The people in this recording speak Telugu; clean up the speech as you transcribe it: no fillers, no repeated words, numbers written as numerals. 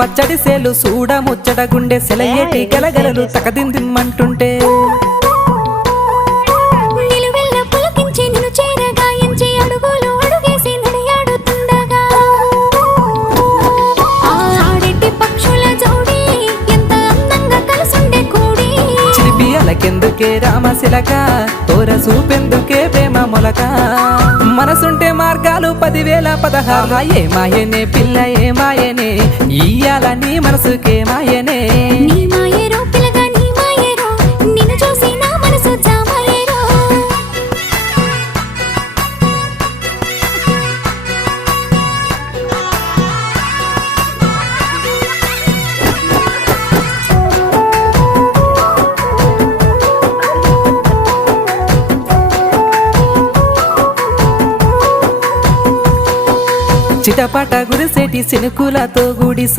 పచ్చడి సేలు సూడ ముచ్చట గుండె సెలయేటి గలగలలు తకదిందిమ్మంటుంటే నిలువెల్ల పులకించి నిన్ను చేరగాయించి అడుగులు అడుగేసి నడియాడుతుండగా ఆడెట్టి పక్షుల జోడి ఎంత అందంగా కలుసుండే కూడి చిలిపి అలకెందుకే రామశిలక తోర చూపెందుకే ప్రేమ మొలక మనసుంటే మార్గాలు 10,016 ఏమాయనే పిల్ల ఏమాయనే ఇయ్యాల నీ మనసుకే మాయనే నీ మాయేరో పిల్లగా నీ మాయేరో నిన్ను చూసి నా మనసు జామాయేరో చిటపట గురిసేటి సినుకులతో గుడి